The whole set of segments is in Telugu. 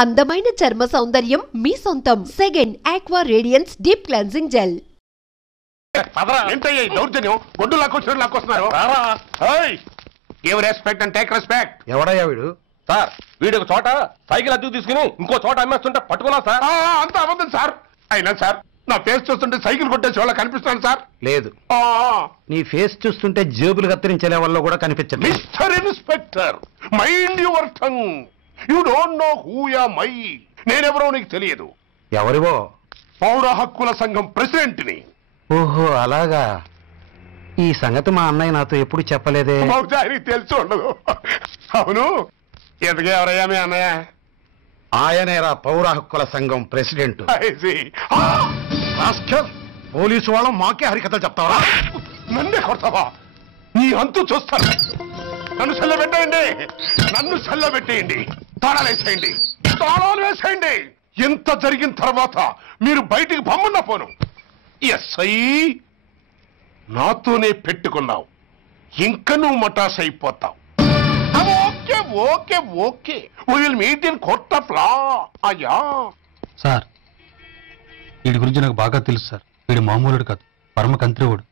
అందమైన చర్మ సౌందర్యం మీ సొంతం. Second aqua radiance deep cleansing gel. ఏంటయ్యా దౌర్జన్యం? గొడ్డు లాక్కొస్తున్నారు. Give respect and take respect. ఎవడయ్యా వీడు? సార్ వీడు ఒక చోట సైకిల్ అద్దెకు తీసుకుని ఇంకో చోట అమ్మేస్తుంటే పట్టుకున్నా సార్. అంత అబద్ధం సార్. అయినా సార్ నా ఫేస్ చూస్తుంటే సైకిల్ కొట్టేసి వాళ్ళ కనిపిస్తాను సార్. లేదు, నీ ఫేస్ చూస్తుంటే జేబులు కత్తిరించే లెవెల్లో కూడా కనిపించదు. Mister inspector, mind your tongue. You don't know who am I. నేనెవరో నీకు తెలియదు. ఎవరివో? పౌర హక్కుల సంఘం ప్రెసిడెంట్ ని. ఓహో అలాగా. ఈ సంగతి మా అన్నయ్య నాతో ఎప్పుడు చెప్పలేదే. బహుశా ఆయనకి తెలిసి ఉండదు. అవును, ఎందుకు ఎవరయ్యా మీ అన్నయ్య? ఆయనేరా పౌర హక్కుల సంఘం ప్రెసిడెంట్. పోలీసు వాళ్ళం మాకే హరికథలు చెప్తావా? నన్నే కొడతావా? నీ అంతు చూస్తాను. నన్ను సెల్లబెట్టేయండి, నన్ను సెల్లబెట్టేయండి. తాళాలు వేసేయండి, తాళాలు వేసేయండి. ఎంత జరిగిన తర్వాత మీరు బయటికి పొమ్మన్నా పోను. ఎస్ఐ నాతోనే పెట్టుకున్నావు, ఇంకా నువ్వు మటాస్ అయిపోతావు. Okay okay okay, will meet in court of law. అయ్యా సార్, వీడి గురించి నాకు బాగా తెలుసు సార్. వీడు మామూలుడు కాదు, పరమ కంత్రివుడు.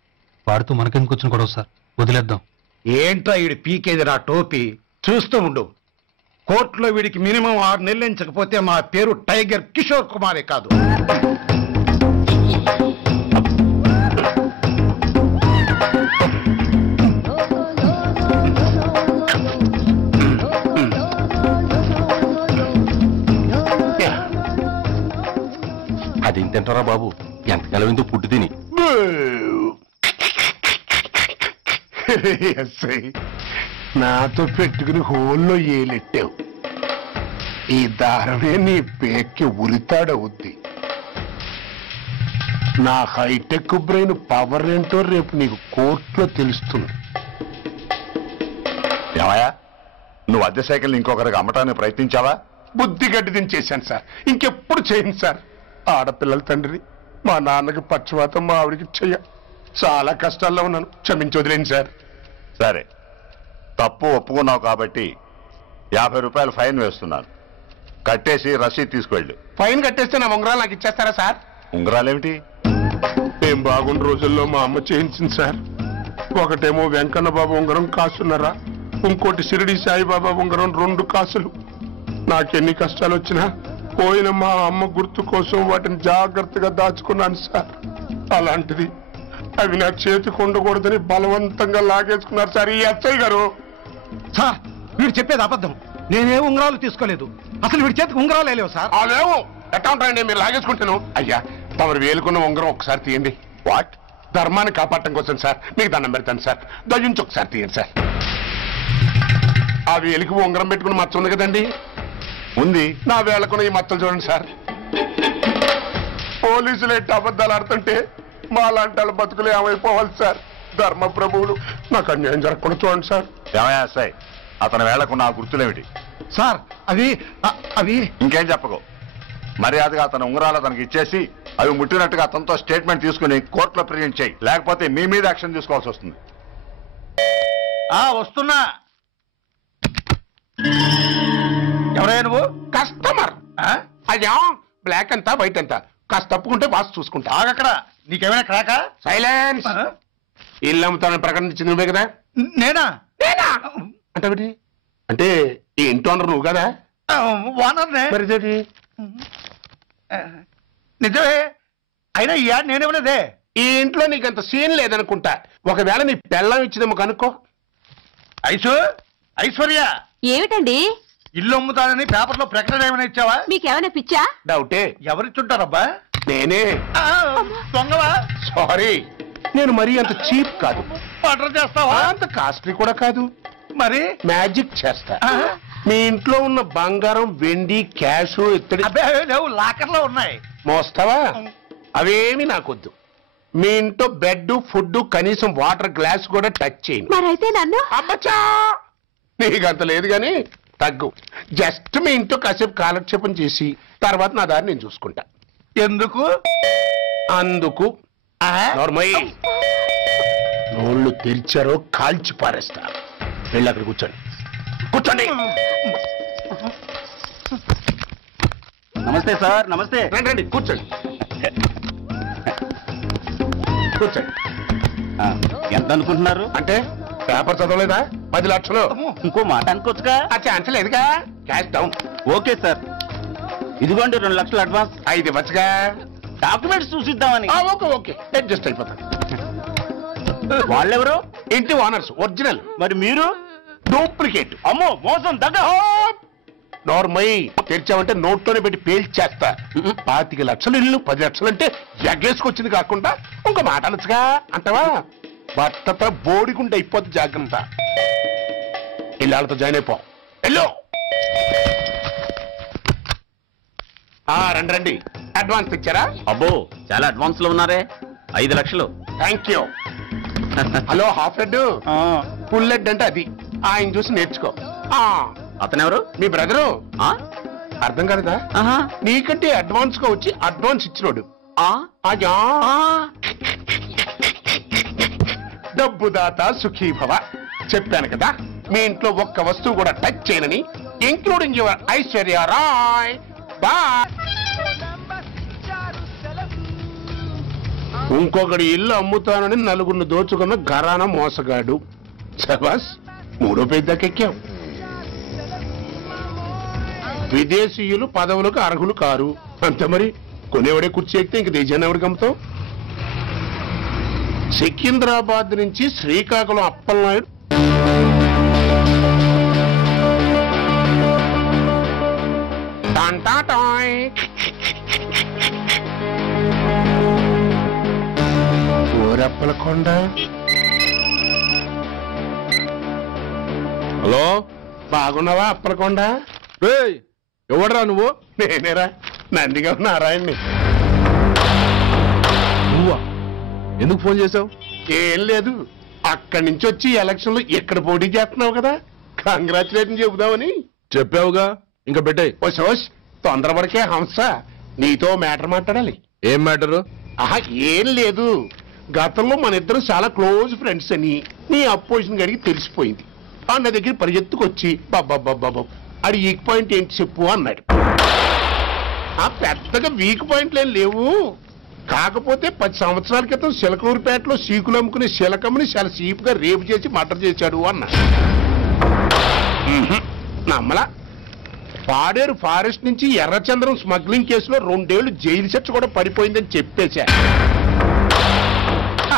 వాడితో మనకెందుకు వచ్చిన గొడవ సార్? వదిలేద్దాం. ఏంట్రా వీడి పీకేది నా టోపీ? చూస్తూ ఉండు. కోర్టులో వీడికి మినిమం 6 నెలలు ఎంచకపోతే మా పేరు టైగర్ కిషోర్ కుమారే కాదు. అదేం తింటారా బాబు? ఎంతకాలం ఎందుకు పుట్టి తిని. నాతో పెట్టుకుని హోల్లో ఏలెట్టావు. ఈ దారమే నీ పేక్కి ఉరితాడవుద్ది. నా హైటెక్ బ్రెయిన్ పవర్ ఏంటో రేపు నీకు కోర్టులో తెలుస్తుంది. ఏమయ్యా, నువ్వు అద్దె సైకిల్ ఇంకొకరికి అమ్మటానికి ప్రయత్నించావా? బుద్ధి గడ్డి దించేశాను సార్, ఇంకెప్పుడు చేయను సార్. ఆడపిల్లల తండ్రి, మా నాన్నకి పక్షవాతం, మా ఆవిడికి చెయ్య. చాలా కష్టాల్లో ఉన్నాను, క్షమించి వదిలేండి సార్. సరే, తప్పు ఒప్పుకున్నావు కాబట్టి 50 రూపాయలు ఫైన్ వేస్తున్నాను. కట్టేసి రసీదు తీసుకువెళ్ళు. ఫైన్ కట్టేస్తే నా ఉంగరాలు నాకు ఇచ్చేస్తారా సార్? ఉంగరాలేమిటి? మేము బాగున్న రోజుల్లో మా అమ్మ చేయించింది సార్. ఒకటేమో వెంకన్న బాబు ఉంగరం కాసున్నరా, ఇంకోటి షిరిడి సాయిబాబా ఉంగరం 2 కాసులు. నాకెన్ని కష్టాలు వచ్చినా పోయిన మా అమ్మ గుర్తు కోసం వాటిని జాగ్రత్తగా దాచుకున్నాను సార్. అలాంటిది అవి నా చేతికి ఉండకూడదని బలవంతంగా లాగేసుకున్నారు సార్ ఈ ఎస్ఐ గారు. సార్, వీడు చెప్పేది అబద్ధం. నేనే ఉంగరాలు తీసుకోలేదు. అసలు వీడి చేతికి ఉంగరాలు లేవు సార్. అదేమో ఎట్లా ఉంటాయండి, మీరు లాగేసుకుంటాను. అయ్యా, తమరు వేలుకున్న ఉంగరం ఒకసారి తీయండి. వాట్? ధర్మాన్ని కాపాడటం కోసం సార్, మీకు దండం పెడతాను సార్. దయ్యుంచి ఒకసారి తీయండి సార్. ఆ వేలికి ఉంగరం పెట్టుకుని మచ్చ ఉంది కదండి, ఉంది. నా వేళకున్న ఈ మచ్చలు చూడండి సార్. పోలీసులు ఎట్టి అబద్ధాలు ఆడుతుంటే మా లాంటి వాళ్ళ బతుకులు ఏమైపోవాలి సార్? ధర్మ ప్రభువులు, నాకు అన్యాయం జరగకుండా చూడండి సార్. ఏమయ్యా సాయి, అతని వేళకున్న ఆ గుర్తులేమిటి? సార్, అవి ఇంకేం చెప్పకు. మర్యాదగా అతని ఉంగరాలు అతనికి ఇచ్చేసి అవి ముట్టినట్టుగా అతనితో స్టేట్మెంట్ తీసుకుని కోర్టులో ప్రజెంట్ చేయి. లేకపోతే మీ మీద యాక్షన్ తీసుకోవాల్సి వస్తుంది. వస్తున్నా. ఎవరయ్యా నువ్వు? కస్టమర్. అయ్యా, బ్లాక్ అంతా వైట్ అంతా కాస్త తప్పుకుంటే బాస్ చూసుకుంటా. ఆగక్కడ. నీకేమైనా క్రాకా? సైలెన్స్. ఇల్లు అమ్ముతానని ప్రకటించింది నువ్వే కదా? నేనా? అంటే అంటే ఈ ఇంటి ఓనర్ నువ్వు కదా? ఓనర్నే. మరి నిజమే. అయినా ఈ యాడ్ నేనేమలేదే. ఈ ఇంట్లో నీకంత సీన్ లేదనుకుంటా. ఒకవేళ నీ పెళ్ళం ఇచ్చిందేమో కనుక్కో. ఐశ్వర్య, ఏమిటండి? ఇల్లు అమ్ముతానని పేపర్లో ప్రకటన ఏమైనా ఇచ్చావా? మీకేమైనా పిచ్చా? డౌటే. ఎవరిచ్చుంటారబ్బా? నేనే. దొంగవా? సారీ, నేను మరీ అంత చీప్ కాదు. మర్డర్ చేస్తావా? అంత కాస్ట్లీ కూడా కాదు. మరి మ్యాజిక్ చేస్తా. మీ ఇంట్లో ఉన్న బంగారం, వెండి, క్యాష్, ఇత్తడి లేవు, లాకర్లో ఉన్నాయి. మోస్తావా? అవేమి నాకొద్దు. మీ ఇంట్లో బెడ్, ఫుడ్, కనీసం వాటర్ గ్లాస్ కూడా టచ్ చేయను. మరైతే నన్ను అబ్బచ్చా, నీకంత లేదు గాని తగ్గు. జస్ట్ మీ ఇంట్లో కాసేపు కాలక్షేపం చేసి తర్వాత నా దారి నేను చూసుకుంటా. ఎందుకు? అందుకు. నార్మల్ నోళ్ళు తెరిచారో కాల్చి పారేస్తా. వెళ్ళి అక్కడ కూర్చోండి, కూర్చోండి. నమస్తే సార్. నమస్తే. రండి రండి కూర్చోండి కూర్చోండి. ఎంత అనుకుంటున్నారు? అంటే పేపర్ చదవలేదా? 10 లక్షలు. ఇంకో మాట అనుకోవచ్చుగా. ఆ ఛాన్స్ లేదుగా. Cash down. Okay sir. ఇదిగోండి 2 లక్షలు అడ్వాన్స్. 5 ఇవ్వచ్చుగా. డాక్యుమెంట్స్ చూసిద్దామని. ఓకే ఓకే అడ్జస్ట్ అయిపోతాను. వాళ్ళెవరు? ఇంటి ఓనర్స్ ఒరిజినల్. మరి మీరు? డూప్లికేట్. అమ్మో మోసం దగ్గ. నార్మల్ తెరిచామంటే నోట్లోనే పెట్టి పేల్చేస్తా. 25 లక్షలు ఇల్లు 10 లక్షలు అంటే ఎగ్గేసుకొచ్చింది కాకుండా ఇంకో మాట అనొచ్చుగా అంటావా? భర్తతో బోడిగుండి అయిపోద్ది. జాగ్రత్త. ఇల్లాళ్ళతో జాయిన్ అయిపో. ఎల్లో రండి రండి. అడ్వాన్స్ ఇచ్చారా? అబ్బో చాలా అడ్వాన్స్ లో ఉన్నారే. 5 లక్షలు. Thank you. Hello half head full head అంటే అది. ఆయన చూసి నేర్చుకో. అతనెవరు? మీ బ్రదరు. అర్థం కాలేదా? నీకంటే అడ్వాన్స్ గా వచ్చి అడ్వాన్స్ ఇచ్చినోడు. డబ్బు దాత సుఖీభవ. చెప్పాను కదా మీ ఇంట్లో ఒక్క వస్తువు కూడా టచ్ చేయనని, including your Aishwarya Rai. Bye. ఇంకొకటి ఇల్లు అమ్ముతానని 4 దోచుకున్న ఘరానా మోసగాడు. శబాస్, 3వ పేజీ దాకా ఎక్కాం. విదేశీయులు పదవులకు అర్హులు కారు. అంతే మరి. కొనేవాడే కుర్చీ ఎక్కితే ఇంక దేశాన్ని ఎవరికి అమ్ముతాం? సికింద్రాబాద్ నుంచి శ్రీకాకుళం అప్పలనాయుడు ఓరప్పలకొండ. హలో, బాగున్నావా అప్పలకొండ? ఎవడరా నువ్వు? నేనేరా, నందిగా నారాయణ్ని. నువ్వా? ఎందుకు ఫోన్ చేసావు? ఏం లేదు, అక్కడి నుంచి వచ్చి ఎలక్షన్ లో ఇక్కడ పోటీ చేస్తున్నావు కదా, కంగ్రాచులేషన్ చెబుదామని. చెప్పావుగా, ఇంకా పెట్టాయి. ఓ సోష్, తొందరపడికే హంస, నీతో మ్యాటర్ మాట్లాడాలి. ఏం మ్యాటరు? ఆహా, ఏం లేదు. గతంలో మన ఇద్దరు చాలా క్లోజ్ ఫ్రెండ్స్ అని నీ అపోజిషన్ గడికి తెలిసిపోయింది. నా దగ్గర పరిగెత్తుకొచ్చి బాబా అది వీక్ పాయింట్ ఏంటి చెప్పు అన్నాడు. పెద్దగా వీక్ పాయింట్లు ఏం లేవు, కాకపోతే 10 సంవత్సరాల క్రితం శిలకూరుపేటలో సీకులు అమ్ముకునే శిలకమ్మని చాలా సీపుగా రేపు చేసి మర్డర్ చేశాడు అన్నా. నమ్మలా. పాడేరు ఫారెస్ట్ నుంచి ఎర్రచంద్రం స్మగ్లింగ్ కేసులో 2 ఏళ్లు జైలు శిక్ష కూడా పడిపోయిందని చెప్పేశా.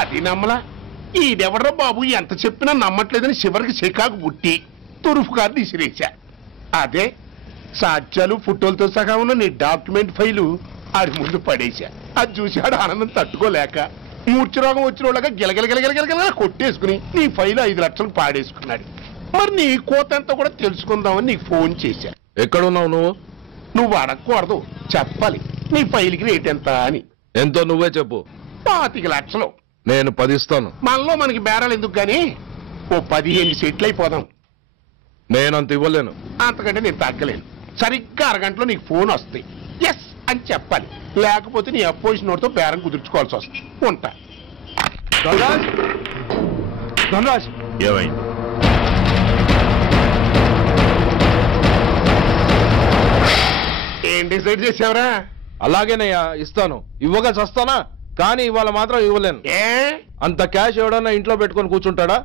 అది నమ్మలా. ఈడెవడో బాబు ఎంత చెప్పినా నమ్మట్లేదని చివరికి చికాకు పుట్టి తురుపు కార్డు ఇసిరేశా. అదే సాక్ష్యాలు ఫోటోలతో సహా ఉన్న నీ డాక్యుమెంట్ ఫైలు ఆడి ముందు పడేశా. అది చూశాడు ఆనందం తట్టుకోలేక మూర్ఛరోగం వచ్చిన వాళ్ళగా గిలగిలగిలగిలగిలగిల కొట్టేసుకుని నీ ఫైలు 5 లక్షలు పాడేసుకున్నాడు. మరి నీ కోతంతా కూడా తెలుసుకుందామని నీకు ఫోన్ చేశా. ఎక్కడున్నావు నువ్వు? నువ్వు అడగకూడదు, చెప్పాలి. నీ ఫైల్కి రేట్ ఎంత అని. ఎంతో నువ్వే చెప్పు. 25 లక్షలు. నేను 10 ఇస్తాను. మనలో మనకి బేరాలు ఎందుకు గానీ ఓ 15 సెట్లు అయిపోదాం. నేనంత ఇవ్వలేను. అంతకంటే నేను తగ్గలేను. సరిగ్గా అరగంటలో నీకు ఫోన్ వస్తాయి. ఎస్ అని చెప్పాలి, లేకపోతే నీ అపోజిషన్ నోటితో బేరం కుదుర్చుకోవాల్సి వస్తుంది. ఉంటా. ధనరాజ్, ఏమైంది? ఏం డిసైడ్ చేసావురా? అలాగేనయ్యా, ఇస్తాను. ఇవ్వగా చస్తానా, కానీ ఇవాళ మాత్రం ఇవ్వలేను. ఏ అంత క్యాష్ ఎవడన్నా ఇంట్లో పెట్టుకొని కూర్చుంటాడా?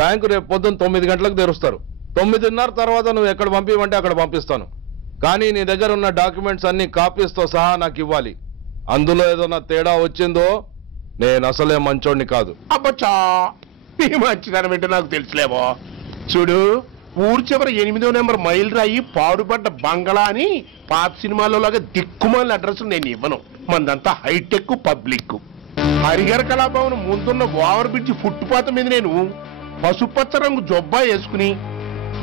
బ్యాంకు రేపు పొద్దున్న 9 గంటలకు తెరుస్తారు. 9:30 తర్వాత నువ్వు ఎక్కడ పంపివంటే అక్కడ పంపిస్తాను. కానీ నీ దగ్గర ఉన్న డాక్యుమెంట్స్ అన్ని కాపీస్తో సహా నాకు ఇవ్వాలి. అందులో ఏదన్నా తేడా వచ్చిందో నేను అసలే మంచోడిని కాదు. అబ్బచ్చా, నీ మంచిదనం ఏంటో నాకు తెలుసులేవో. చూడు, ఊరు చివరి 8వ నెంబర్ మైల్ రాయి పాడుపడ్డ బంగళా అని పాత సినిమాలో లాగా దిక్కుమాల అడ్రస్ నేను ఇవ్వను. మందంతా హైటెక్ పబ్లిక్. హరిహర కళాభవన్ ముందున్న ఓవర్ బ్రిడ్జ్ ఫుట్పాత్ మీద నేను పసుపచ్చ రంగు జొబ్బా వేసుకుని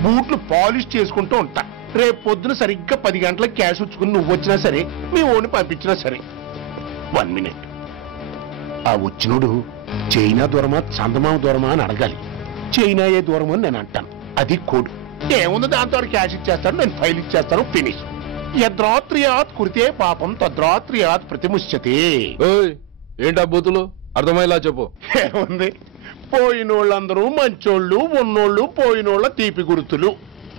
బూట్లు పాలిష్ చేసుకుంటూ ఉంటా. రేపు పొద్దున సరిగ్గా 10 గంటలకు క్యాష్ వచ్చుకుని నువ్వు వచ్చినా సరే, మీ ఓని పంపించినా సరే. 1 మినిట్. ఆ వచ్చినోడు చైనా దూరమా చందమామ దూరమా అని అడగాలి. చైనా ఏ దూరం అని నేను అంటాను. అది కోడ్. ఏముంది, దాంతో క్యాష్ ఇచ్చేస్తాను, నేను ఫైల్ ఇచ్చేస్తాను, ఫినిష్. యద్రాత్రియాత్ కురితే పాపం తద్రాత్రియాత్ ప్రతిముష్యతే. ఏంటా బూతులు? అర్థమయ్యేలా చెప్పు. ఏముంది, పోయినోళ్ళందరూ మంచోళ్ళు, ఉన్నోళ్ళు పోయినోళ్ళ తీపి గుర్తులు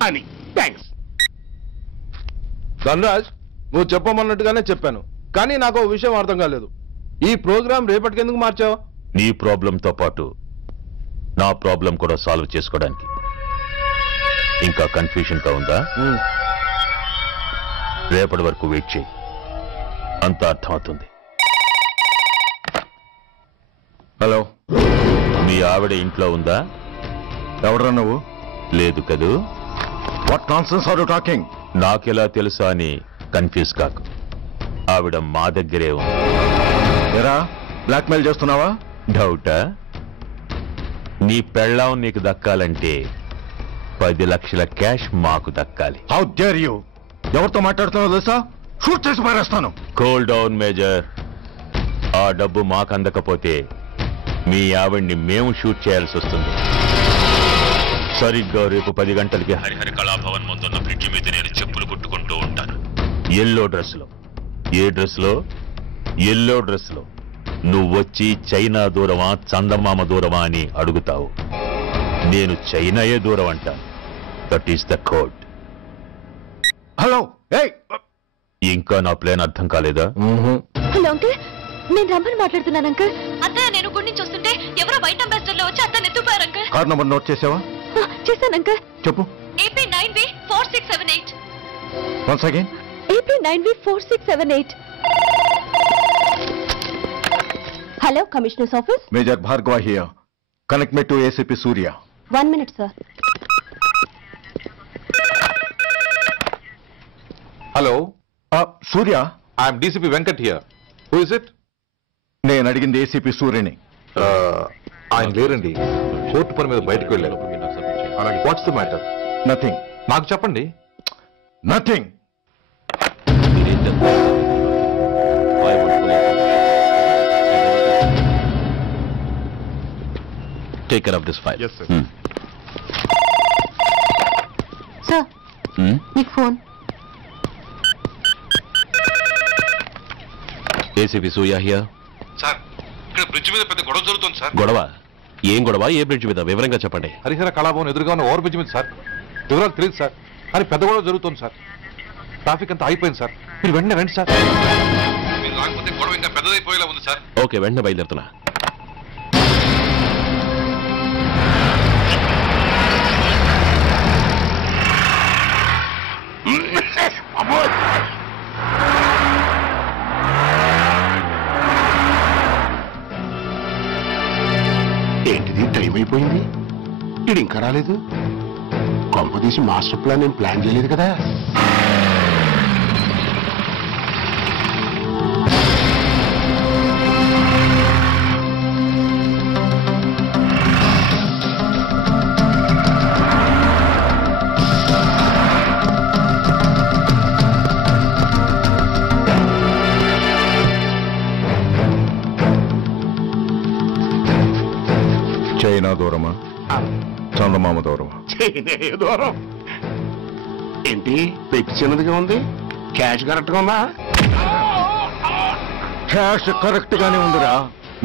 అని. థ్యాంక్స్. ధనరాజ్, నువ్వు చెప్పమన్నట్టుగానే చెప్పాను, కానీ నాకు ఓ విషయం అర్థం కాలేదు. ఈ ప్రోగ్రామ్ రేపటికి ఎందుకు మార్చావు? నీ ప్రాబ్లంతో పాటు నా ప్రాబ్లం కూడా సాల్వ్ చేసుకోవడానికి. ఇంకా కన్ఫ్యూజన్ గా ఉందా? రేపటి వరకు వెయిట్ చేయి, అంత అర్థమవుతుంది. హలో, మీ ఆవిడ ఇంట్లో ఉందా? ఎవడరా నువ్వు? లేదు కదూ. What nonsense are you talking? నాకెలా తెలుసా అని కన్ఫ్యూజ్ కాకు, ఆవిడ మా దగ్గరే ఉంది. ఎరా, బ్లాక్మెయిల్ చేస్తున్నావా? డౌటా? నీ పెళ్ళాం నీకు దక్కాలంటే 10 లక్షల క్యాష్ మాకు దక్కాలి. How dare you? ఎవరితో మాట్లాడుతున్నావో తెలుసా? షూట్ చేసి పారేస్తాను. Cool down major. ఆ డబ్బు మాకు అందకపోతే మీ ఆవిడ్ని మేము షూట్ చేయాల్సి వస్తుంది. సరిగ్గా రేపు 10 గంటలకి హరిహర కళాభవన్ ముందున్న బ్రిడ్జి మీద నేను చెప్పులు కుట్టుకుంటూ ఉంటాను. ఎల్లో డ్రెస్లో. ఏ డ్రెస్లో? ఎల్లో డ్రెస్లో. నువ్వొచ్చి చైనా దూరమా చందమామ దూరమా అని అడుగుతావు. నేను చైనాయే దూరం అంట. That is the code. Hello, ఇంకా నా ప్లాన్ అర్థం కాలేదా? హలో అంకుల్, నేను రమ్మని మాట్లాడుతున్నాను అంకుల్. అత్తయ్య నేను గుడి నుంచి వస్తుంటే ఎవరో వైట్ అంబాసిడర్ లో వచ్చి అత్తని ఎత్తుపోయారు అంకుల్. కార్ నంబర్ నోట్ చేసావా? చేశాను అంకుల్. చెప్పు. AP 9V 4678. Once again. AP 9V 4678. Hello, commissioners office. Major Bhargava here. Connect me to ACP Surya. 1 minute sir. Hello, Surya. I'm DCP Venkat here. Who is it? నేను అడిగింది ACP సూర్యని. ఆయన లేరండి, కోర్టు పని మీద బయటకు వెళ్ళారు. What's the matter? నథింగ్. నాకు చెప్పండి. Nothing. Take care of this file. Yes, sir. Sir, మీకు phone. ACP Surya here. Sir, ఇక్కడ బ్రిడ్జ్ మీద పెద్ద గొడవ జరుగుతుంది సార్. గొడవ? ఏం గొడవ? ఏ బ్రిడ్జ్ మీద? వివరంగా చెప్పండి. హరిహర కళాభవన్ ఎదురుగా ఉన్న ఓవర్ బ్రిడ్జ్ మీద సార్. వివరాలు తెలియదు సార్, కానీ పెద్ద గొడవ జరుగుతుంది సార్. ట్రాఫిక్ అంతా అయిపోయింది సార్. మీరు వెంటనే రండి సార్. మీరు రాకపోతే గొడవ ఇంకా పెద్దదైపోయేలా ఉంది సార్. ఓకే, వెంటనే బయలుదేరుతున్నా. ఏంటిది, టైం అయిపోయింది, ఇది ఇంకా రాలేదు. కొంప తీసి మాస్టర్ ప్లాన్ నేను ప్లాన్ చేయలేదు కదా. చైనా దూరమా చందమామ దూరమా? దూరం ఏంటి, పెట్టి చిన్నదిగా ఉంది, క్యాష్ కరెక్ట్ గా ఉందా? క్యాష్ కరెక్ట్ గానే ఉందిరా.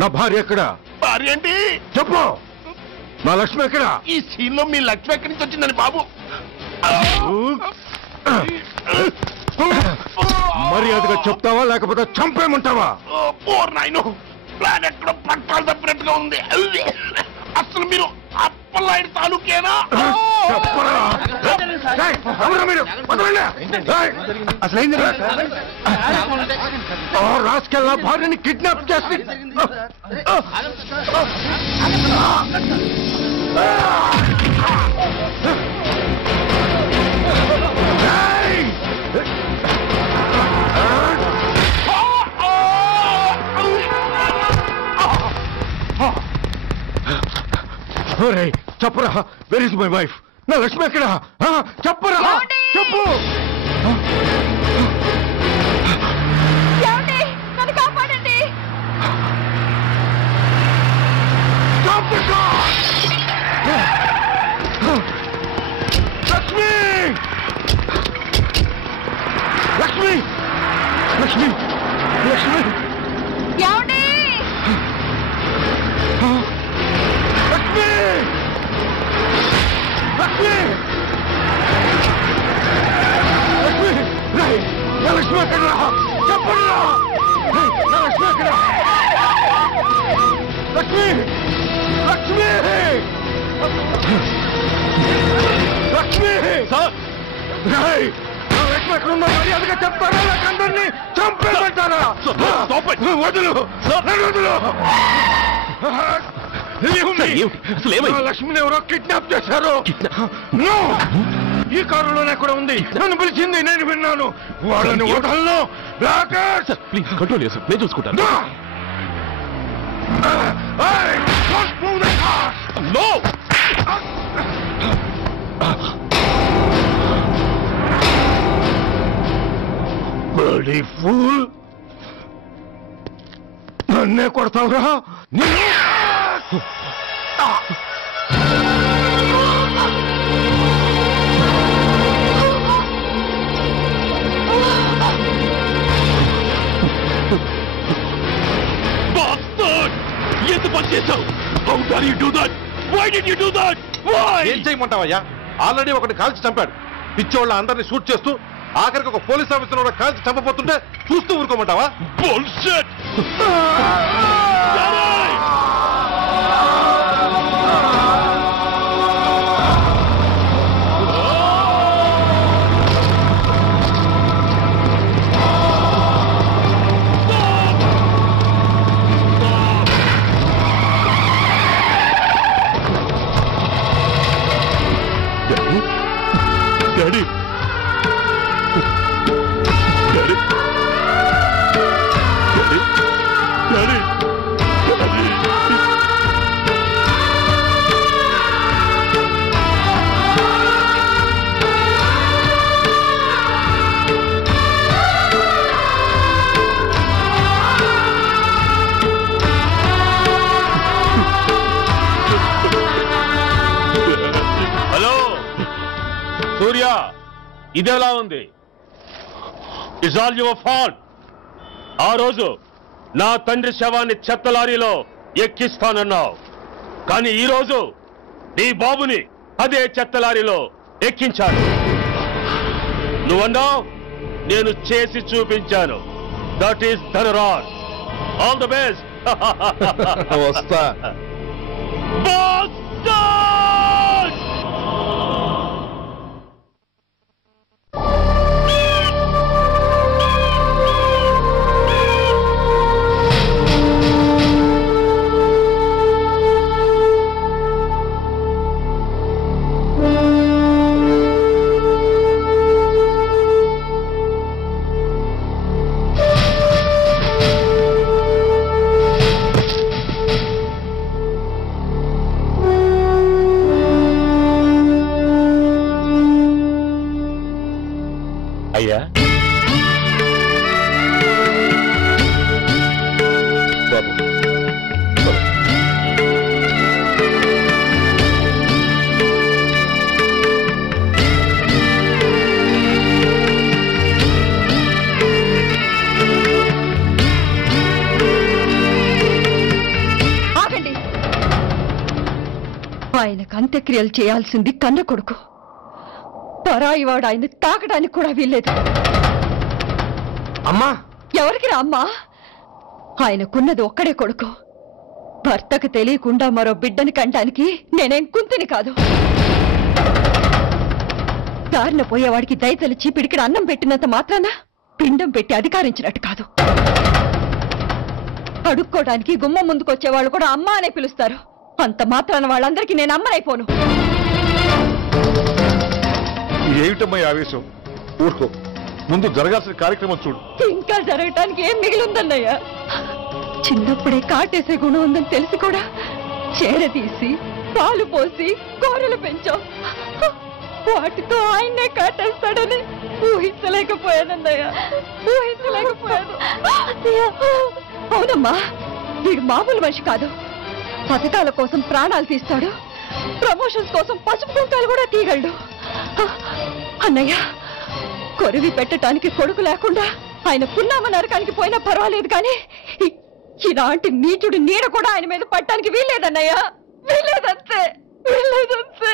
నా భార్య ఎక్కడ? భార్య ఏంటి చెప్పు. నా లక్ష్మి ఎక్కడ? ఈ సీన్ లో మీ లక్ష్మి ఎక్కడి నుంచి వచ్చిందని బాబు? మర్యాదగా చెప్తావా లేకపోతే చంపేమంటావా? నాయను, ప్లాన్ ఎక్కడో పట్టాలు తప్పినట్టుగా ఉంది. అసలు మీరు అప్పలాయుడు తాలూకేనా? రాసుకెళ్ళ భార్యని కిడ్నాప్ చేసి చెప్పరా, వెర్ ఇస్ మై వైఫ్? నా లక్ష్మి ఎక్కడ? చెప్పరా, చెప్పు. నన్ను కాపాడండి. లక్ష్మి, లక్ష్మి, లక్ష్మి, లక్ష్మి, ఏమండి? లక్ష్మి, లక్ష్మి, లక్ష్మి, లక్ష్మి, లక్ష్మి లక్ష్మి లక్ష్మి సార్ ఎక్కడున్నా మర్యాదగా చెప్తారా అందరినీ చంపేమంటారా వదులు వదులు లక్ష్మిని ఎవరో కిడ్నాప్ చేశారు ఈ కారులోనే కూడా ఉంది నన్ను పిలిచింది నేను విన్నాను వాళ్ళని వదలను ప్లీజ్ కంట్రోల్ చేస్తాను నేను చూసుకుంటాను No! Bloody fool! నన్నే కొడతావురా ఎంత పని చేశావు? How dare you do that? Why did you do that? Why? ఏం చేయమంటావయ్యా? ఆల్రెడీ ఒకటి కాల్చి చంపాడు. పిచ్చోళ్ళ అందరినీ షూట్ చేస్తూ ఆఖరికి ఒక పోలీస్ ఆఫీసర్ కూడా కాల్చి చంపబోతుంటే చూస్తూ ఊరుకోమంటావా? Bullshit! Daddy! Daddy! Daddy! Daddy! Daddy! Hello Surya ఇదెలా ఉంది? It's all your fault. ఆ రోజు నా తండ్రి శవాన్ని చెత్త లారీలో ఎక్కిస్తానన్నావు, కానీ ఈ రోజు నీ బాబుని అదే చెత్త లారీలో ఎక్కించాను. నువ్వన్నావు, నేను చేసి చూపించాను. That is Dhanraj. All the best. వస్తా. అయ్యా ఆగండి. ఆయనకు అంత్యక్రియలు చేయాల్సింది కన్న కొడుకు. పరాయివాడు ఆయన తాకడానికి కూడా వీల్లేదు. అమ్మా ఎవరికి రా అమ్మా? ఆయనకున్నది ఒక్కడే కొడుకు. భర్తకు తెలియకుండా మరో బిడ్డని కంటానికి నేనేం కుంతిని కాదు. దారిన పోయేవాడికి దయతలిచి పిడికిడి అన్నం పెట్టినంత మాత్రాన పిండం పెట్టి అధికారించినట్టు కాదు. అడుక్కోవడానికి గుమ్మం ముందుకొచ్చేవాళ్ళు కూడా అమ్మ అనే పిలుస్తారు. అంత మాత్రాన వాళ్ళందరికీ నేను అమ్మనైపోను. ఏమిటమ్మా ఆవేశం? ఊరుకో, ముందు జరగాల్సిన కార్యక్రమం చూడు. ఇంకా జరగటానికి ఏం మిగిలిందన్నయ్యా? చిన్నప్పుడే కాటేసే గుణం ఉందని తెలిసి కూడా చేరదీసి పాలు పోసి కూరలు పెంచాం. వాటితో ఆయన్నే కాటేస్తాడని ఊహించలేకపోయానన్నయ్యా, ఊహించలేకపోయాను. అవునమ్మా, వీడు మామూలు మనిషి కాదు. పథకాల కోసం ప్రాణాలు తీస్తాడు, ప్రమోషన్స్ కోసం పసుపు కుంకాలు కూడా తీయగలడు. అన్నయ్య, కొరివి పెట్టడానికి కొడుకు లేకుండా ఆయన పున్నామ నరకానికి పోయినా పర్వాలేదు, కానీ ఇలాంటి నీచుడు నీడ కూడా ఆయన మీద పట్టడానికి వీల్లేదన్నయ్య, వీల్లేదంతే, వీల్లేదంతే.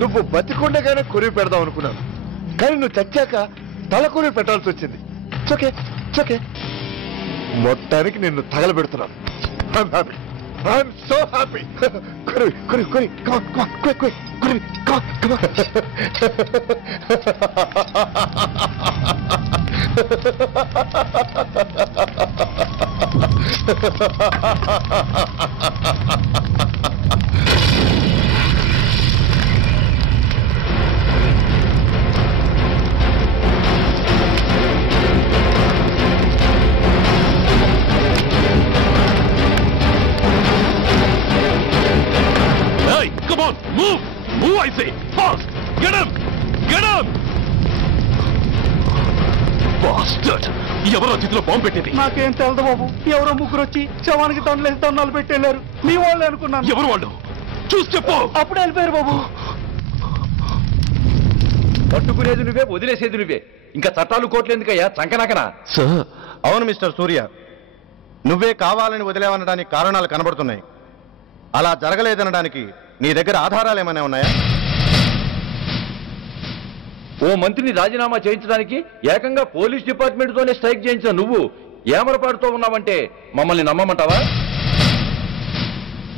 నువ్వు బతికుండగానే కొరివి పెడదాం అనుకున్నాను, కానీ నువ్వు చచ్చాక తల కొరివి పెట్టాల్సి వచ్చింది. ఓకే మొత్తానికి నిన్ను తగలబెడుతున్నాను. I'm so happy. కొరివి Come on, move! Move, I say! Fast! Get him! Get him! Bastard! ఎవరో చేతిలో బాంబు పెట్టింది? నాకేం తెలదు బాబు. ఎవరో ముగ్గురు వచ్చి శవానికి దండలు పెట్టేళ్ళారు. మీ వాళ్ళే అనుకున్నాను. ఎవరు వాళ్ళు? చూసి చెప్పు. అప్పుడే వెళ్ళిపోయారు బాబు. పట్టుకునేది నువ్వే, వదిలేసేది నువ్వే. ఇంకా చట్టాలు కోర్టులు ఎందుకయ్యా? చంకనాకనా? సార్. అవును మిస్టర్ సూర్య, నువ్వే కావాలని వదిలేవనడానికి కారణాలు కనబడుతున్నాయి. అలా జరగలేదనడానికి నీ దగ్గర ఆధారాలు ఏమైనా ఉన్నాయా? ఓ మంత్రిని రాజీనామా చేయించడానికి ఏకంగా పోలీస్ డిపార్ట్మెంట్ తోనే స్ట్రైక్ చేయించిన నువ్వు ఏమరపాటుతో ఉన్నావంటే మమ్మల్ని నమ్మమంటావా?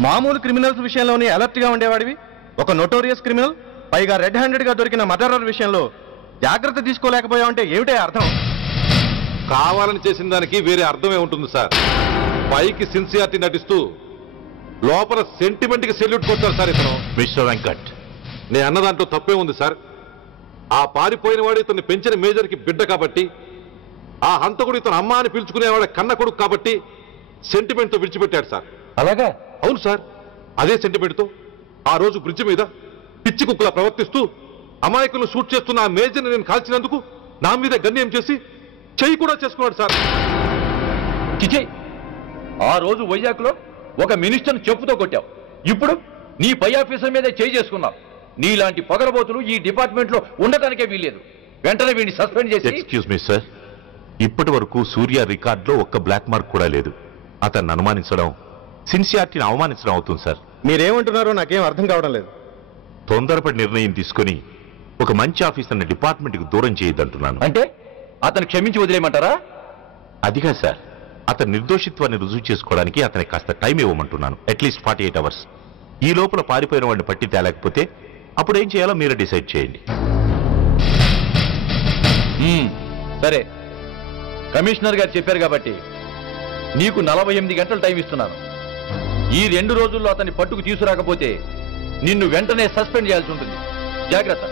మామూలు క్రిమినల్స్ విషయంలోనే అలర్ట్ గా ఉండేవాడివి, ఒక నోటోరియస్ క్రిమినల్, పైగా రెడ్ హ్యాండెడ్ గా దొరికిన మర్డరర్ విషయంలో జాగ్రత్త తీసుకోలేకపోయావంటే ఏమిటే అర్థం? కావాలని చేసిన దానికి వేరే అర్థమే ఉంటుంది సార్. పైకి సిన్సియారిటీ నటిస్తూ లోపల సెంటిమెంట్ కి సెల్యూట్ కొట్టారు సార్ ఇతను. మిస్టర్ వెంకట్, నేను అన్న దాంట్లో తప్పే ఉంది సార్. ఆ పారిపోయిన వాడు ఇతన్ని పెంచిన మేజర్ కి బిడ్డ కాబట్టి, ఆ హంతకుడు ఇతను అమ్మ అని పిలుచుకునేవాడు కన్న కొడుకు కాబట్టి సెంటిమెంట్ తో విడిచిపెట్టాడు సార్. అలాగా? అవును సార్. అదే సెంటిమెంట్ తో ఆ రోజు బ్రిడ్జ్ మీద పిచ్చి కుక్కలా ప్రవర్తిస్తూ అమాయకులను షూట్ చేస్తున్న ఆ మేజర్ని నేను కాల్చినందుకు నా మీద గన్యం చేసి చెయ్యి కూడా చేసుకున్నాడు సార్. చిచే, ఆ రోజు వైజాగ్లో ఒక మినిస్టర్ని చెప్పుతో కొట్టావు, ఇప్పుడు నీ పై ఆఫీసర్ మీదే చేయి చేసుకున్నావు. నీలాంటి పొగరబోతులు ఈ డిపార్ట్మెంట్ లో ఉండటానికే వీల్లేదు. వెంటనే వీడిని సస్పెండ్ చేసి. ఎక్స్క్యూజ్ మీ సార్, ఇప్పటి వరకు సూర్య రికార్డులో ఒక్క బ్లాక్ మార్క్ కూడా లేదు. అతన్ని అనుమానించడం సిన్సియారిటీని అవమానించడం అవుతుంది సార్. మీరేమంటున్నారో నాకేం అర్థం కావడం లేదు. తొందరపడి నిర్ణయం తీసుకుని ఒక మంచి ఆఫీసర్ని డిపార్ట్మెంట్కి దూరం చేయొద్దంటున్నాను. అంటే అతను క్షమించి వదిలేయమంటారా? అదిగా సార్, అతని నిర్దోషిత్వాన్ని రుజువు చేసుకోవడానికి అతనికి కాస్త టైం ఇవ్వమంటున్నాను. At least 48 hours. ఈ లోపల పారిపోయిన వాడిని పట్టి తేలేకపోతే అప్పుడు ఏం చేయాలో మీరే డిసైడ్ చేయండి. సరే, కమిషనర్ గారు చెప్పారు కాబట్టి నీకు 48 గంటలు టైం ఇస్తున్నాను. ఈ 2 రోజుల్లో అతన్ని పట్టుకు తీసుకురాకపోతే నిన్ను వెంటనే సస్పెండ్ చేయాల్సి ఉంటుంది. జాగ్రత్త.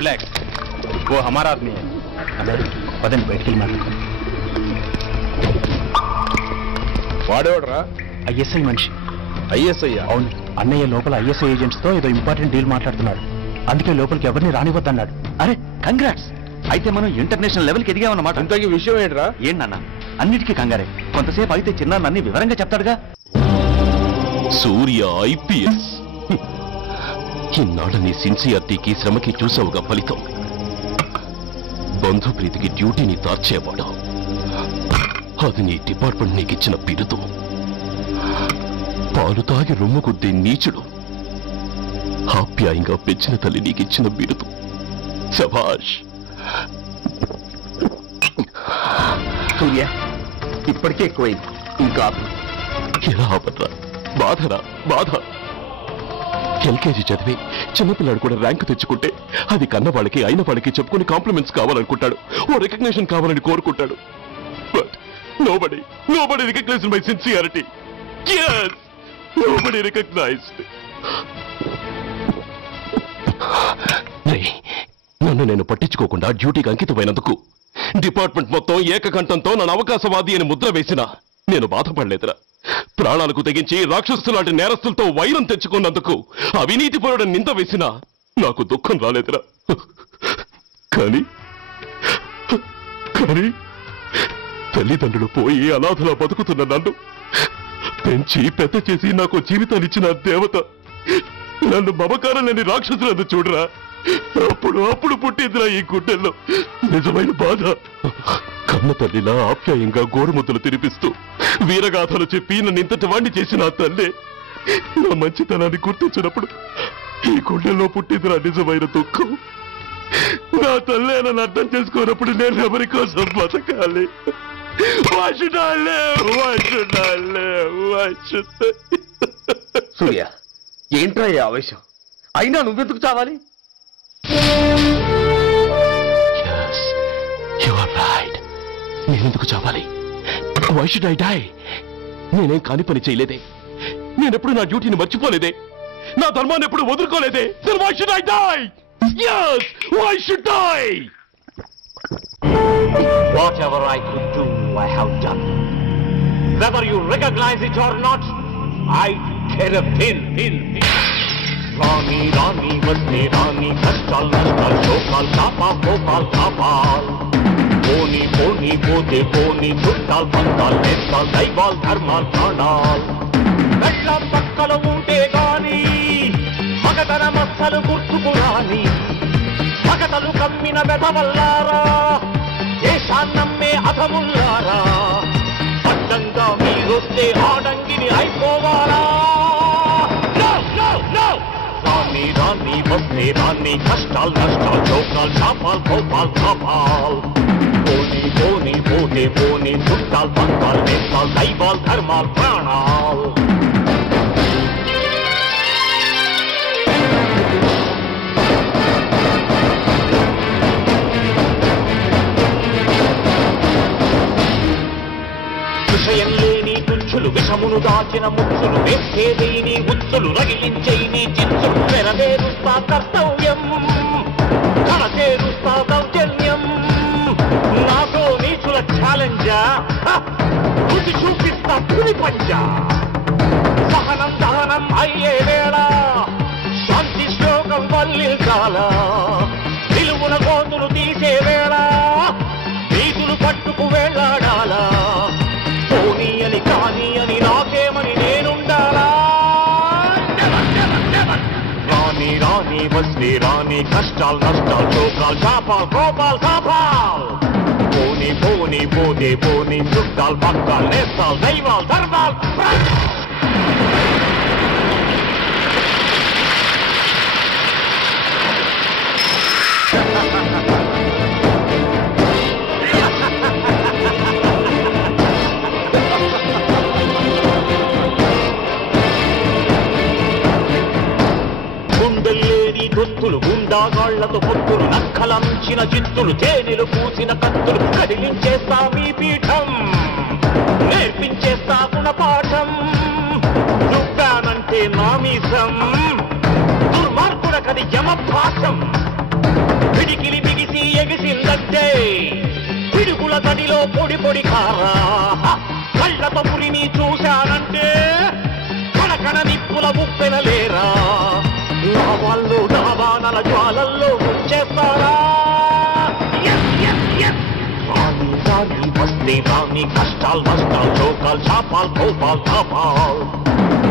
रिलैक्स, वो हमारा आदमी है. पदन बैठ के माట్లాడుకో. వాడేవాడరా? ఐఎస్ఐ మనిషి. ఐఎస్ఐ? అవును, అన్నయ్య లోపల ఐఎస్ఐ ఏజెంట్స్ తో ఏదో ఇంపార్టెంట్ డీల్ మాట్లాడుతున్నారు. అందుకే లోపలికి ఎవరిని రానివ్వద్దన్నాడు. అరే కంగ్రాట్స్, అయితే మనం ఇంటర్నేషనల్ లెవెల్కి ఎదిగామన్నమాట. ఇంతకీ విషయం ఏంట్రా? ఏంటన్నా అన్నిటికీ కంగారే. కొంతసేపు అయితే చిన్న అన్ని వివరంగా చెప్తాడుగా. సూర్య ఐపీఎస్, ఇన్నాళ్ళ నీ సిన్సియారిటీకి శ్రమకి చూసావుగా ఫలితం. బంధుప్రీతికి డ్యూటీని తార్చేవాడు. అది నీ డిపార్ట్మెంట్ నీకిచ్చిన బిరుదు. పాలు తాగి రొమ్ము కొద్దే నీచుడు. ఆప్యాయంగా పెంచిన తల్లి నీకిచ్చిన బిరుదు. శభాష్. సూర్య, ఇప్పటికే ఎక్కువైంది, ఇంకా ఎలా ఆపట్రా? బాధరా బాధ. ఎల్కేజీ చదివి చిన్నపిల్లాడు కూడా ర్యాంకు తెచ్చుకుంటే అది కన్నవాళ్ళకి అయిన వాళ్ళకి చెప్పుకుని కాంప్లిమెంట్స్ కావాలనుకుంటాడు, ఓ రికగ్నిషన్ కావాలని కోరుకుంటాడు. But nobody recognized my sincerity. Yes, nobody recognized. నన్ను నేను పట్టించుకోకుండా డ్యూటీకి అంకితమైనందుకు డిపార్ట్మెంట్ మొత్తం ఏకకంఠంతో నన్ను అవకాశవాది అని ముద్ర వేసినా నేను బాధపడలేదురా. ప్రాణాలకు తెగించి రాక్షసులాంటి నేరస్తులతో వైరం తెచ్చుకున్నందుకు అవినీతిపరుడు నింద వేసినా నాకు దుఃఖం రాలేదురా. కానీ తల్లిదండ్రులు పోయి అనాథలా బతుకుతున్న నన్ను పెంచి పెద్ద చేసి నాకు జీవితాన్నిచ్చిన దేవత నన్ను మమకారం లేని రాక్షసులను చూడరా. అప్పుడు పుట్టిందిరా ఈ గుండెల్లో నిజమైన బాధ. కన్న తల్లిలా ఆప్యాయంగా గోరుముద్దలు తినిపిస్తూ వీరగాథలు చెప్పి నన్ను ఇంతటి వాణ్ణి చేసిన ఆ తల్లే నా మంచితనాన్ని గుర్తించినప్పుడు ఈ గుండెల్లో పుట్టిందిరా నిజమైన దుఃఖం. నా తల్లే నన్ను అర్థం చేసుకోనప్పుడు నేను ఎవరి కోసం బతకాలి? సూర్య, ఏంట్రా ఈ ఆవేశం? అయినా నువ్వెందుకు చావాలి? నేనెందుకు చావాలి? Why should I die? నేనేం కాని పని చేయలేదే, నేనెప్పుడు నా డ్యూటీని మర్చిపోలేదే, నా ధర్మాన్ని ఎప్పుడు వదులుకోలేదే. Then why should I die? Yes, why should I? Whatever I could do, I have done. Whether you recognize it or not, I care a pin. Rani, Vasti, Rani, Kastal, Nastal, Shokal, Kapa, Kopal, Kapal. Poni, Pote, Poni, Chuttal, Pantal, Nestal, Daival, Dharmal, Pranal. Vetla Pakkala Unte Gani, Magatana Massalu Gurtuku Rani, Magatalu Kammina Betavallara, Yeshannamme Athamullara, Paddanga Meeruste Adangini Aipovala. No! Rani, Vasti, Rani, Kastal, Nastal, Chokal, Kapal, Kopal, Kapal. Poni, Pote, Poni, Chuttal, Pantal, Nestal, Daival, Dharmal, Pranal. విషయం లేని తుచ్చులు విషమును దాచిన ముచ్చులు వేసేదేని ఉచ్చులు రగిలించేని చిచ్చులు నెరవేరుస్తా కర్తవ్యం కడచేరుస్తా దౌర్జన్యం నాతో నీచుల ఛాలెంజా రుచి చూపిస్తా పులి పంజా సహనం దహనం అయ్యే వేళ శాంతి శ్లోకం వల్లించాల నిలువున గోతులు తీసే వేళ నీతులు పట్టుకు వేళ్లాడాలా పోనీ అని కానీ అని నాకేమని నేనుండాలా రాని వస్తే రాని కష్టాలు నష్టాలు చోకాలు చాపాలు కోపాలు కాపాలు పోనీ పోతే పోనీ చుట్టాలు పక్కాలు నేస్తాలు దైవాలు ధర్మాలు గుండెల్లేని దొత్తులు గుండాగాళ్లతో పొత్తులు నక్కలంచిన చిత్తులు తేనెలు పూసిన కత్తులు కదిలించేస్తా మీ పీఠం నేర్పించేస్తా గుణపాఠం నువ్వానంటే నామీసం దుర్మార్గుడకది యమపాఠం పిడికిలి బిగిసి ఎగిసిందంటే పిడుగుల తడిలో పొడి కారా కళ్ళతో పురిని చూశానంటే కనకన నిప్పుల ఉప్పెనలేరా నా వాళ్ళు డాబానల జ్వాలల్లో ముంచేస్తారా రాని వస్తే రాని కష్టాలు నష్టాలు చోకాలు చాపాలు కోపాలు తాపాలు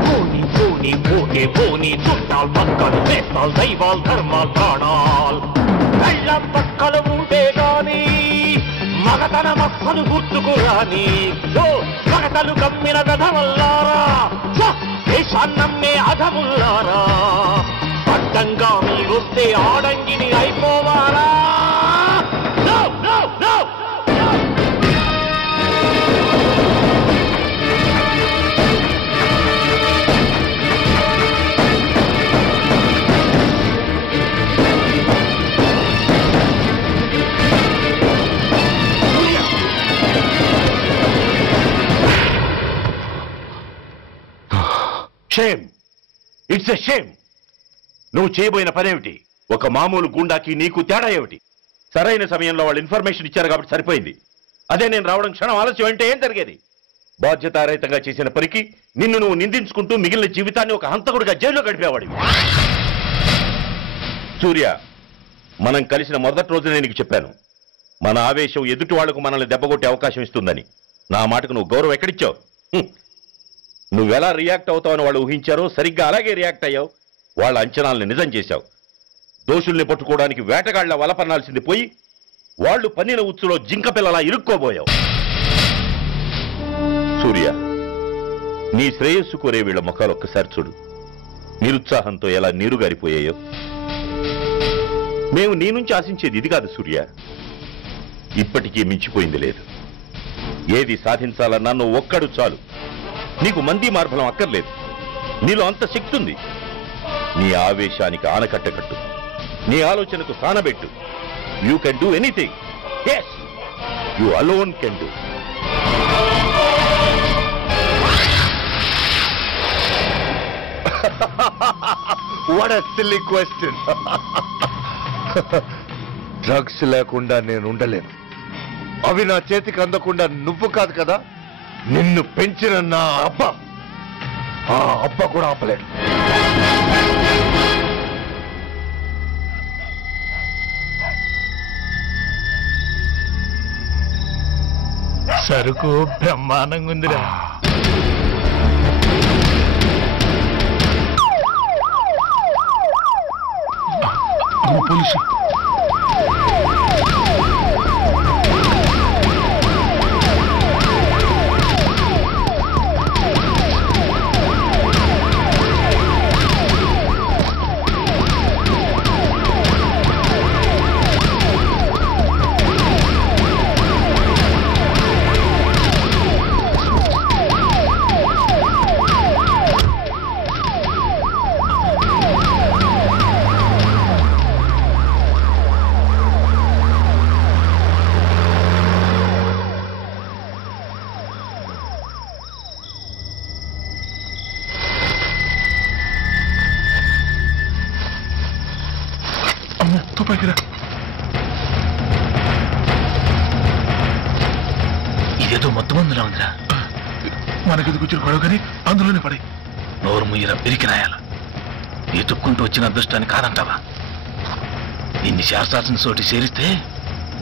పోనీ పోతే చుట్టాలు పక్కలు నేస్తాలు దైవాలు ధర్మాలు ప్రాణాలు కళ్ళ పక్కలు ఉంటే గాని మగతన మస్సలు గుర్తుకు రాని మగతలు కమ్మిన గధవల్లారా దేశాన్నమ్మే అధముల్లారా అడ్డంగా మీరొస్తే ఆడంగిని అయిపోవాలా షేమ్, ఇట్స్ ఎ షేమ్. నువ్వు చేయబోయిన పనేమిటి? ఒక మామూలు గుండాకి నీకు తేడా ఏమిటి? సరైన సమయంలో వాళ్ళు ఇన్ఫర్మేషన్ ఇచ్చారు కాబట్టి సరిపోయింది. అదే నేను రావడం క్షణం ఆలస్యం అంటే ఏం జరిగేది? బాధ్యతారహితంగా చేసిన పనికి నిన్ను నువ్వు నిందించుకుంటూ మిగిలిన జీవితాన్ని ఒక హంతకుడిగా జైల్లో గడిపేవాడివి. సూర్య, మనం కలిసిన మొదటి రోజు నేను నీకు చెప్పాను, మన ఆవేశం ఎదుటి వాళ్లకు మనల్ని దెబ్బకొట్టే అవకాశం ఇస్తుందని. నా మాటకు నువ్వు గౌరవం ఎక్కడిచ్చావు? నువ్వెలా రియాక్ట్ అవుతావని వాళ్ళు ఊహించారో సరిగ్గా అలాగే రియాక్ట్ అయ్యావు. వాళ్ళ అంచనాలను నిజం చేశావు. దోషుల్ని పట్టుకోవడానికి వేటగాళ్ల వలపన్నాల్సింది పోయి వాళ్ళు పన్నిన ఉచ్చులో జింక పిల్లలా ఇరుక్కోబోయావు. సూర్య, నీ శ్రేయస్సు కోరే వీళ్ల ముఖాలు ఒక్కసారి చూడు. నిరుత్సాహంతో ఎలా నీరుగారిపోయాయో. మేము నీ నుంచి ఆశించేది ఇది కాదు సూర్య. ఇప్పటికీ మించిపోయింది లేదు. ఏది సాధించాలన్నా నువ్వు ఒక్కడు చాలు. నీకు మంది మార్బలం అక్కర్లేదు. నీలో అంత శక్తి ఉంది. నీ ఆవేశానికి ఆనకట్ట కట్టు. నీ ఆలోచనకు సానబెట్టు. You can do anything. yes, you alone can do. What a silly question. Drugs లేకుండా నేను ఉండలేను. అవి నా చేతికి అందకుండా నువ్వు కాదు కదా, నిన్ను పెంచిన నా అబ్బ, ఆ అబ్బ కూడా ఆపలేడు. సరుకు బ్రహ్మాండంగా ఉందిరా. పోలీసు ఇదేదో మొత్తం అందులో ఉందిరా. మనకి కూర్చుని గొడవ కానీ అందులోనే పడే. నోరు ముయ్యరా పెరికినాయాల. ఎత్తుక్కుంటూ వచ్చిన అదృష్టాన్ని కాదంటావా? ఇన్ని శాస్త్రాల్సిన చోటి చేరిస్తే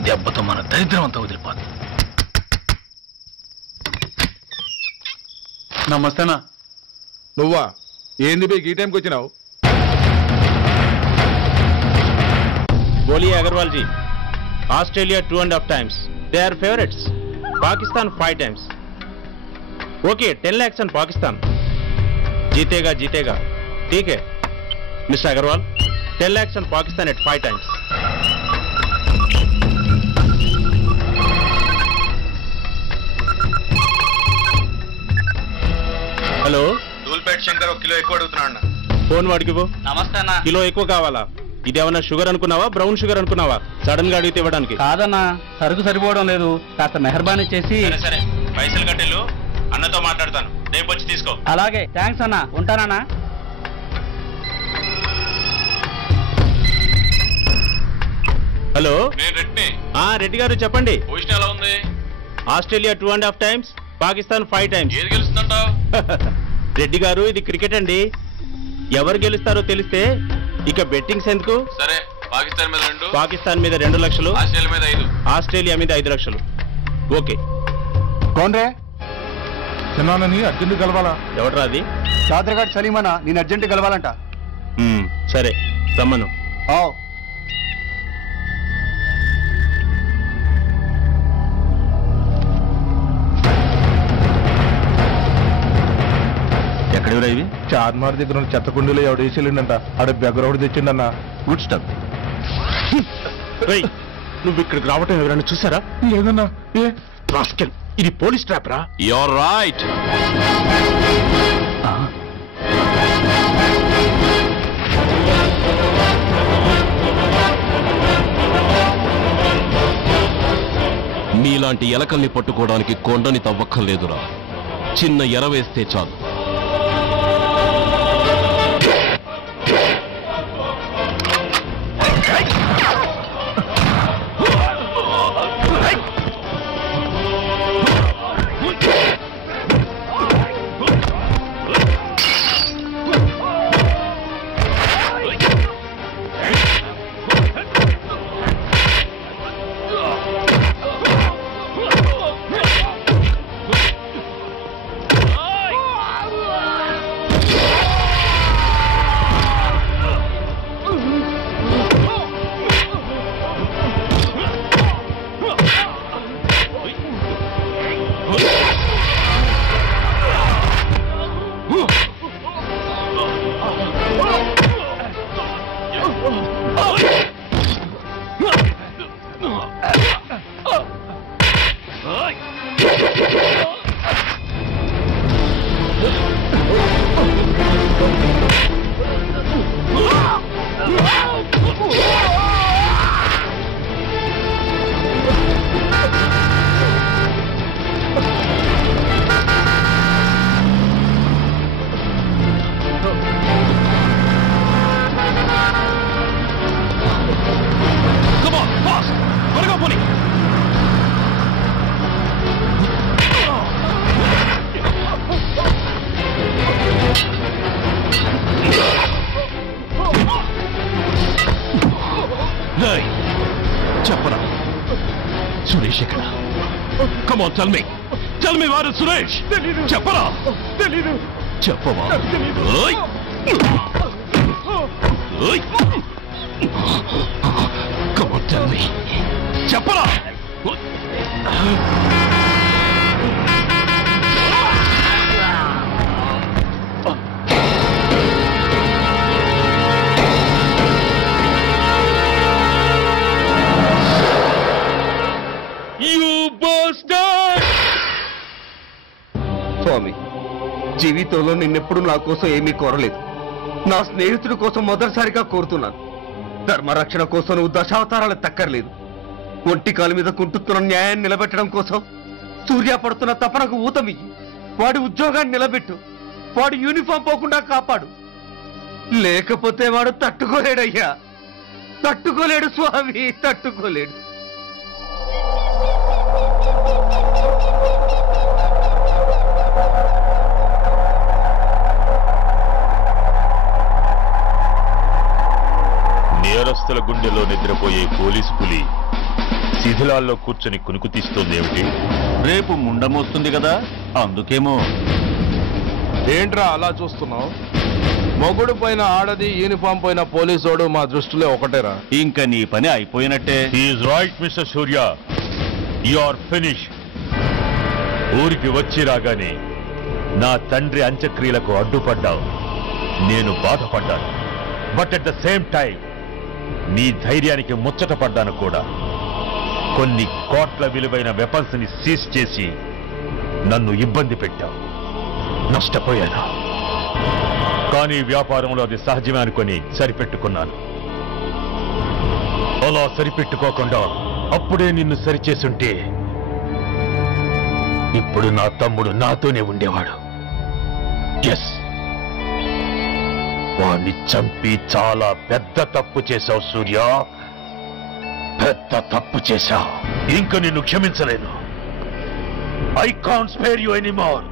దెబ్బతో మన దరిద్రం అంతా వదిలిపోదు. నమస్తేనా. నువ్వా? ఏంది బే ఈ టైంకి వచ్చినావు? बोलिए Agarwal ji. Australia 2.5 times. They are favorites. Pakistan 5 times. Okay, 10 lakhs on Pakistan. जीतेगा जीतेगा. ठीक है mister Agarwal. 10 lakhs on Pakistan at 5 times. Hello, Dhoolpet Shankar 1 kilo ఎక్కువ అడుగుతున్నాడు. ఫోన్ వాడికి నమస్తే అన్న. కిలో ఎక్కువ కావాలా? ఇదేమన్నా షుగర్ అనుకున్నావా, బ్రౌన్ షుగర్ అనుకున్నావా? సడన్ గా అడిగితే ఇవ్వడానికి కాదన్నా, సరుకు సరిపోవడం లేదు. కాస్త మెహర్బానీ చేసి. సరే పైసలు కట్టెలు, అన్నతో మాట్లాడతాను, రేపు వచ్చి తీసుకో. అలాగే, థ్యాంక్స్ అన్నా, ఉంటానన్నా. హలో, నేను రెడ్డి. రెడ్డి గారు చెప్పండి. పొజిషన్ ఎలా ఉంది? Australia 2.5 times, Pakistan 5 times. ఏది గెలుస్తుందంటావు? రెడ్డి గారు, ఇది క్రికెట్ అండి. ఎవరు గెలుస్తారో తెలిస్తే ఇక బెట్టింగ్స్ ఎందుకు? సరే, పాకిస్తాన్ మీద 2, పాకిస్తాన్ మీద 2 లక్షలు, ఆస్ట్రేలియా మీద 5, ఆస్ట్రేలియా మీద 5 లక్షలు. ఓకే. కోన్రే? చిన్నానని అర్జెంట్ కలవాలా? ఎవడరా అది? చాదరగాడు సలీమనా, నేను అర్జెంట్ కలవాలంట. సరే రమ్మను. ఎక్కడెవరా ఇవి? చార్మార్ దగ్గర ఉన్న చెత్త కుండీలో ఎవడు వేసేళ్ళంట. ఆడ బెగరవుడు తెచ్చిండన్న. Good stuff. నువ్వు ఇక్కడికి రావటం ఎవరైనా చూసారా? లేదన్నా. ఏ రాస్కెల్, ఇది పోలీస్ ట్రాప్ రా. You're right. మీలాంటి ఎలకల్ని పట్టుకోవడానికి కొండని తవ్వక్కర్లేదురా. చిన్న ఎర వేస్తే చాలు. సురేష్ ఎక్కడ? Come on, tell me. Tell me where is Suresh? చెప్పరా? తెలీదు. చెప్పవా? ఓయ్! ఓయ్! Come on, tell me. చెప్పరా? స్వామి, జీవితంలో నిన్నెప్పుడు నా కోసం ఏమీ కోరలేదు. నా స్నేహితుడి కోసం మొదటిసారిగా కోరుతున్నాను. ధర్మరక్షణ కోసం నువ్వు దశావతారాలు తక్కర్లేదు. ఒంటి కాలు మీద కుంటుతున్న న్యాయాన్ని నిలబెట్టడం కోసం సూర్య పడుతున్న తపనకు ఊతమియ్యి. వాడి ఉద్యోగాన్ని నిలబెట్టు. వాడి యూనిఫామ్ పోకుండా కాపాడు. లేకపోతే వాడు తట్టుకోలేడయ్యా. తట్టుకోలేడు స్వామి, తట్టుకోలేడు. నేరస్తుల గుండెలో నిద్రపోయే పోలీసు పులి శిథిలాల్లో కూర్చొని కునుకు తీస్తోందేమిటి? రేపు ముండమొస్తుంది కదా, అందుకేమో. ఏంట్రా అలా చూస్తున్నావు? మొగుడు పైన ఆడది, యూనిఫామ్ పైన పోలీసోడు మా దృష్టిలో ఒకటేరా. ఇంకా నీ పని అయిపోయినట్టే. Is right mister Surya, you are finish. ఊరికి వచ్చి రాగానే నా తండ్రి అంత్యక్రియలకు అడ్డుపడ్డావు. నేను బాధపడ్డాను. But at the same time నీ ధైర్యానికి ముచ్చట పడ్డాను కూడా. కొన్ని కోట్ల విలువైన వెపన్స్ ని సీజ్ చేసి నన్ను ఇబ్బంది పెట్టావు. నష్టపోయాను. కానీ వ్యాపారంలో అది సహజమే అనుకొని సరిపెట్టుకున్నాను. అలా సరిపెట్టుకోకుండా అప్పుడే నిన్ను సరిచేస్తుంటే ఇప్పుడు నా తమ్ముడు నాతోనే ఉండేవాడు. ఎస్, వాణ్ణి చంపి చాలా పెద్ద తప్పు చేశావు సూర్య. పెద్ద తప్పు చేశావు. ఇంక నిన్ను క్షమించలేను. I can't spare you anymore.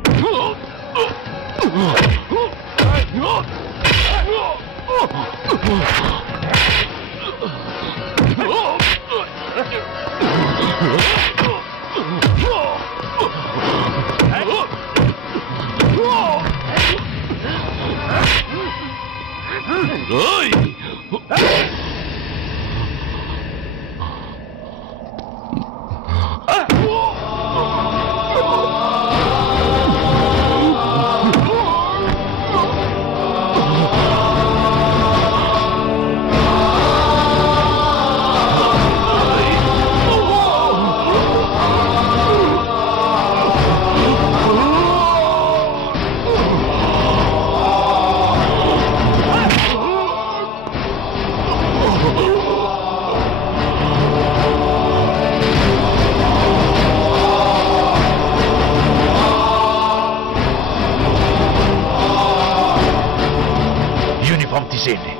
Uniform తీసేయండి.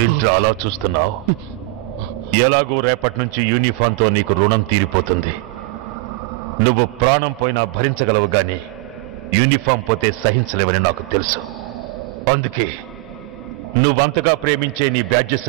ఏంట్రా అలా చూస్తున్నావు? ఎలాగో రేపటి నుంచి యూనిఫామ్తో నీకు రుణం తీరిపోతుంది. నువ్వు ప్రాణం పోయినా భరించగలవు గాని యూనిఫామ్ పోతే సహించలేవని నాకు తెలుసు. అందుకే నువ్వంతగా ప్రేమించే నీ బ్యాడ్జెస్